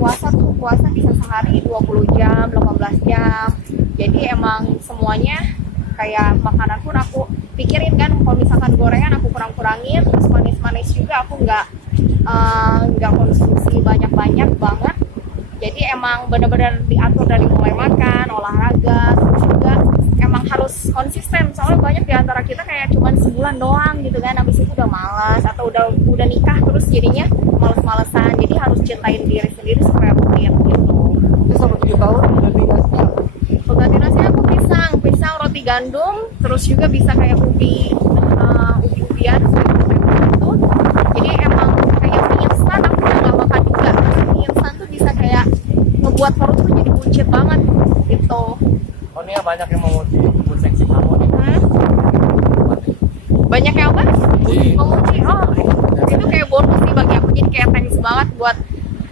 puasa bisa sehari 20 jam, 18 jam. Jadi emang semuanya kayak makanan pun aku pikirin kan, kalau misalkan gorengan aku kurang-kurangin, terus manis-manis juga aku nggak konsumsi banyak-banyak banget. Jadi emang benar-benar diatur dari mulai makan, olahraga, terus juga emang harus konsisten. Soalnya banyak di antara kita kayak cuman sebulan doang gitu kan, habis itu udah malas atau udah nikah terus jadinya males-malesan. Jadi harus cintain diri sendiri supaya rutin gitu. Itu sama 7 tahun ganti nasi apa? Pengganti nasinya aku pisang roti gandum, terus juga bisa kayak ubi-ubian gitu. Jadi emang kayak mie instan aku udah gak makan juga. Karena mie instan tuh bisa kayak ngebuat perut tuh jadi buncit banget gitu. Oh ini ya banyak yang memuji tubuh seksi kamu nih. Banyak yang apa? Memuji. Memuji. Oh, itu kayak bonus sih bagi aku, jadi kayak thanks banget buat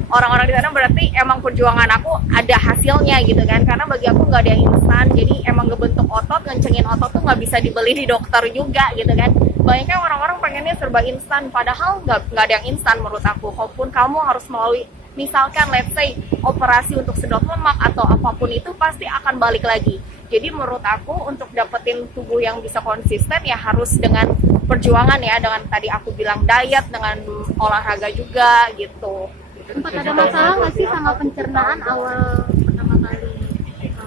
orang-orang di sana. Berarti emang perjuangan aku ada hasilnya gitu kan, karena bagi aku nggak ada yang instan. Jadi emang ngebentuk otot, ngencengin otot tuh nggak bisa dibeli di dokter juga gitu kan. Banyaknya orang-orang pengennya serba instan, padahal nggak ada yang instan menurut aku. Walaupun kamu harus melalui misalkan let's say operasi untuk sedot lemak atau apapun, itu pasti akan balik lagi. Jadi menurut aku untuk dapetin tubuh yang bisa konsisten ya harus dengan perjuangan ya, dengan tadi aku bilang diet, dengan olahraga juga gitu. Sempat ada masalah nggak sih sama pencernaan awal pertama kali?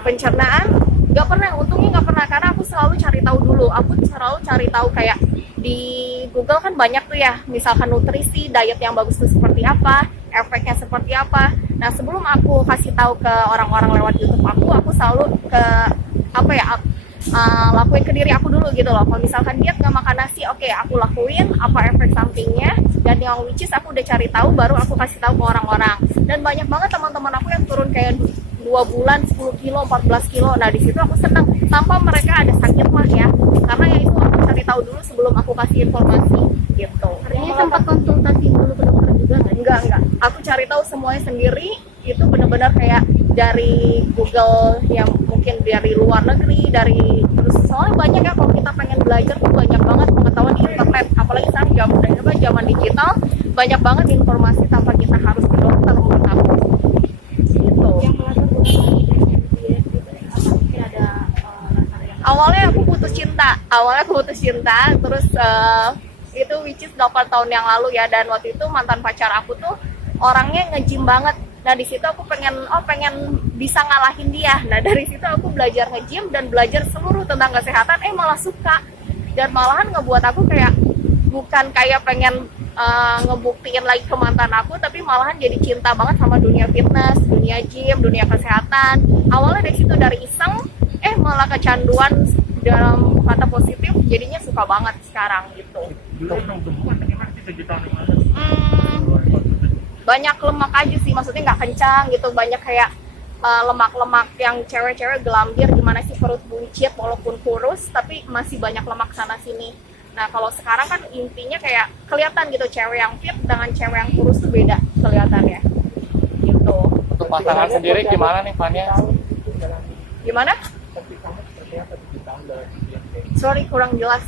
Pencernaan nggak pernah, untungnya nggak pernah, karena aku selalu cari tahu dulu. Aku selalu cari tahu kayak di Google kan banyak tuh ya, misalkan nutrisi, diet yang bagus itu seperti apa, efeknya seperti apa. Nah sebelum aku kasih tahu ke orang-orang lewat YouTube aku selalu ke lakuin ke diri aku dulu gitu loh. Kalau misalkan diet nggak makan nasi, oke, aku lakuin apa efek sampingnya, dan yang which is aku udah cari tahu baru aku kasih tahu ke orang-orang. Dan banyak banget teman-teman aku yang turun kayak 2 bulan 10 kilo, 14 kilo. Nah di situ aku senang tanpa mereka ada sakit mah ya, karena ya itu aku cari tahu dulu sebelum aku kasih informasi gitu. Artinya sempat konsultasi dulu ke dokter juga nggak? Enggak, aku cari tahu semuanya sendiri. Itu benar-benar kayak dari Google, yang mungkin dari luar negeri, dari terus soalnya banyak ya, kalau kita pengen belajar tuh banyak banget pengetahuan di internet, apalagi sekarang zaman digital, banyak banget informasi tanpa kita harus ke dokter menurut aku gitu. Yang melakukan diet gitu, apakah ada latar yang Awalnya aku putus cinta, terus itu which is 8 tahun yang lalu ya, dan waktu itu mantan pacar aku tuh orangnya nge-gym banget. Nah di situ aku pengen bisa ngalahin dia. Nah dari situ aku belajar nge-gym dan belajar seluruh tentang kesehatan, malah suka, dan malahan ngebuat aku kayak bukan kayak pengen ngebuktiin lagi ke mantan aku, tapi malahan jadi cinta banget sama dunia fitness, dunia gym, dunia kesehatan. Awalnya dari situ, dari iseng, malah kecanduan dalam kata positif, jadinya suka banget sekarang gitu. Banyak lemak aja sih, maksudnya nggak kencang gitu, banyak kayak lemak-lemak yang cewek-cewek gelambir, gimana sih perut buncit walaupun kurus tapi masih banyak lemak sana sini. Nah kalau sekarang kan intinya kayak kelihatan gitu, cewek yang fit dengan cewek yang kurus tuh beda kelihatannya gitu. Untuk pasangan sendiri gimana nih Fania? Gimana? Sorry kurang jelas.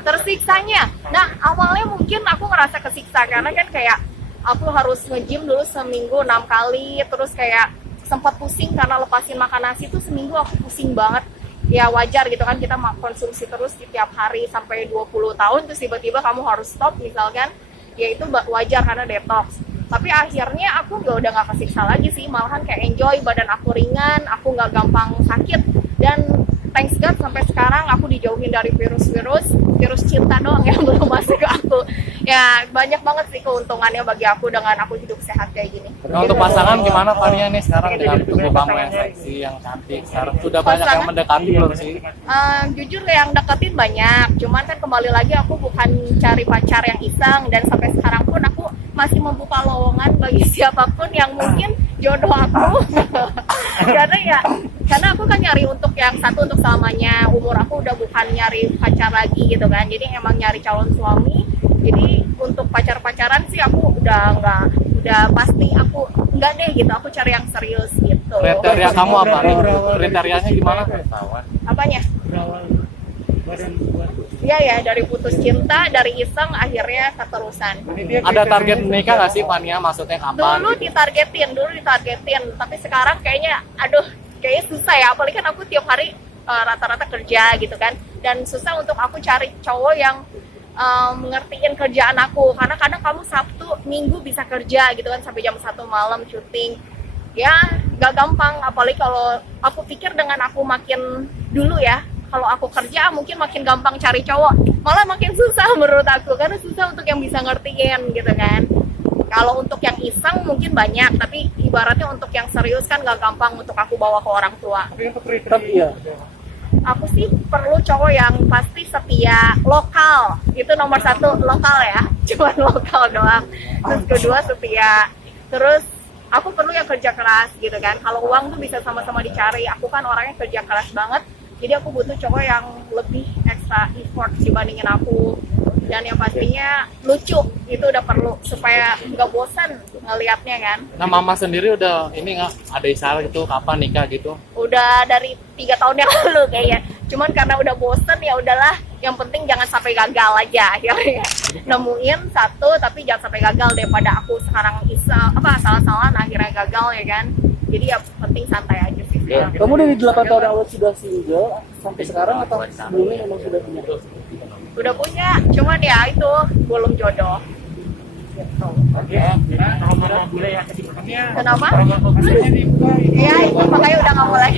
Tersiksanya. Nah awalnya mungkin aku ngerasa kesiksa karena kan kayak aku harus nge-gym dulu seminggu 6 kali, terus kayak sempat pusing karena lepasin makan nasi tuh seminggu aku pusing banget. Ya wajar gitu kan, kita konsumsi terus setiap hari sampai 20 tahun, terus tiba-tiba kamu harus stop misalkan, ya itu wajar karena detox. Tapi akhirnya aku udah gak kesiksa lagi sih, malahan kayak enjoy, badan aku ringan, aku gak gampang sakit, dan thanks God sampai sekarang aku dijauhin dari virus cinta doang yang belum masuk ke aku. Ya banyak banget sih keuntungannya bagi aku dengan aku hidup sehat kayak gini. Nah, untuk pasangan gimana Fania nih sekarang dengan tubuh kamu yang seksi, yang cantik? Sekarang sudah banyak yang mendekati belum sih? Jujur yang deketin banyak, cuman kan kembali lagi aku bukan cari pacar yang iseng, dan sampai sekarang pun aku masih membuka lowongan bagi siapapun yang mungkin jodoh aku. karena aku kan nyari untuk yang satu untuk selamanya. Umur aku udah bukan nyari pacar lagi gitu kan, jadi emang nyari calon suami. Jadi untuk pacaran sih aku udah pasti aku enggak deh gitu, aku cari yang serius gitu. Kriteria kamu apa nih? Kriterianya gimana? Apanya? Iya ya, dari putus cinta, dari iseng akhirnya keterusan. Ada target menikah nggak sih Fania? Maksudnya kapan? Dulu ditargetin, tapi sekarang kayaknya aduh, kayaknya susah ya, apalagi kan aku tiap hari rata-rata kerja gitu kan, dan susah untuk aku cari cowok yang ngertiin kerjaan aku, karena kadang kamu Sabtu Minggu bisa kerja gitu kan sampai jam 1 malam syuting, ya gak gampang. Apalagi kalau aku pikir dengan aku makin dulu ya, kalau aku kerja mungkin makin gampang cari cowok, malah makin susah menurut aku, karena susah untuk yang bisa ngertiin gitu kan. Kalau untuk yang iseng mungkin banyak, tapi ibaratnya untuk yang serius kan gak gampang untuk aku bawa ke orang tua. Tapi ya, Aku sih perlu cowok yang pasti setia, lokal, itu nomor 1, lokal ya, cuman lokal doang. Terus kedua setia, terus aku perlu yang kerja keras gitu kan. Kalau uang tuh bisa sama-sama dicari, aku kan orangnya kerja keras banget, jadi aku butuh cowok yang lebih extra effort dibandingin aku. Dan yang pastinya lucu, itu udah perlu supaya nggak bosan ngelihatnya kan. Nah mama sendiri udah ini nggak ada isyarat gitu kapan nikah gitu? Udah dari 3 tahun yang lalu kayaknya, cuman karena udah bosen ya udahlah, yang penting jangan sampai gagal aja akhirnya. Nemuin satu tapi jangan sampai gagal, daripada aku sekarang salah-salah akhirnya gagal ya kan. Jadi ya penting santai aja sih. kamu dari 8 tahun awal sudah single sampai sekarang atau sebelumnya memang sudah punya? Udah punya, cuman ya itu belum jodoh. Gitu. Kenapa? Iya, itu makanya udah nggak boleh.